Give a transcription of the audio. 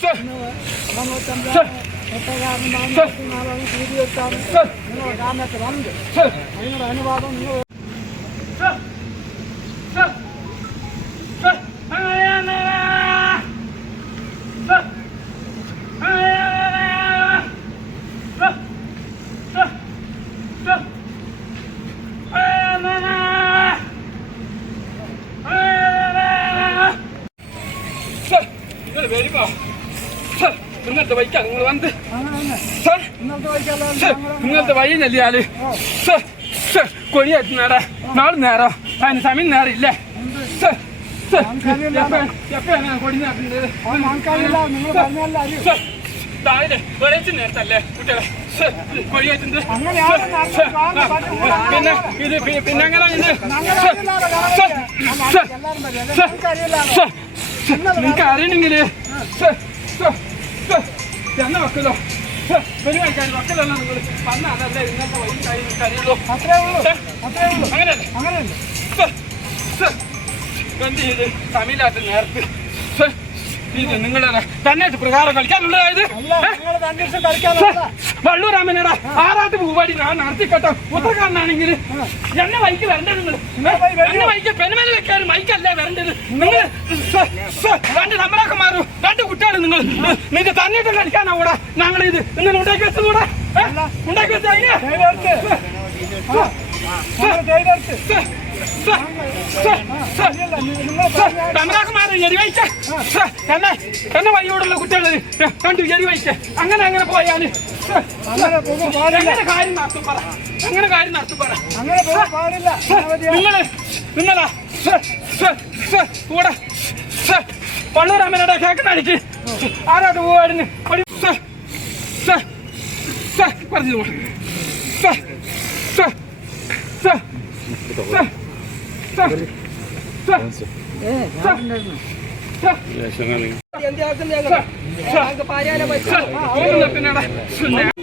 അനുവാദം ഇന്നത്തെ വൈക്കാം നിങ്ങൾ വന്ന് ഇന്നത്തെ വഴി നെല്ലിയാല് കൊടിയേറ്റുന്നേടാ നാളെ നേരം അതിന് സമയം നേരം ഇല്ലേ എപ്പോഴാണ് കൊടി നേട്ടുന്നത് രാവിലെ വെളിച്ച നേരത്തല്ലേ കുട്ടികളെ കൊടിയേറ്റുന്നത് പിന്നെ അങ്ങനെ നിങ്ങൾക്ക് അറിയണെങ്കില് എന്ന വെക്കലോ പരിപാടിക്കാർ വെക്കലല്ല നിങ്ങൾ വന്നതല്ലേ ഇന്നത്തെ വൈകി കഴിയുള്ളൂ അങ്ങനെയല്ലേ എന്ത് ചെയ്ത് തമിഴ്നാട്ടിൽ നേരത്തെ ഇത് നിങ്ങളുടെ തന്നെ പ്രകാരം കളിക്കാനുള്ളതായത് വള്ളൂരാമനടാ ആറാട്ട് പൂവാടി ഞാൻ നടത്തിക്കട്ടോ ഉത്തരക്കാരനാണെങ്കിൽ എന്നെ വൈക്ക് വരേണ്ടത് നിങ്ങൾ എന്നെ വൈക്ക് പെരുമല വെക്കാൻ മൈക്കല്ലേ വരേണ്ടത് നിങ്ങൾ രണ്ട് നമ്മളൊക്കെ മാറും രണ്ട് കുട്ടികൾ നിങ്ങൾക്ക് തന്നിട്ട് കളിക്കാനാ കൂടാ ഞങ്ങളിത് നിങ്ങൾ ഉണ്ടാക്കി വെച്ചതൂടെ ഉണ്ടാക്കി വെച്ച തമിഴാക്കന്മാരെ എരിവയ്ക്ക എന്നെ വഴിയോടുള്ള കുട്ടികൾ രണ്ട് എരിവയ്ക്ക അങ്ങനെ പോയാല് എങ്ങനെ കാര്യം നടത്തും പറ നിങ്ങളാ കൂടെ പള്ളൂരാമനോടെ കേക്കനടിക്ക് ആരാട്ട് പോവാടിന് പറഞ്ഞു എന്ത്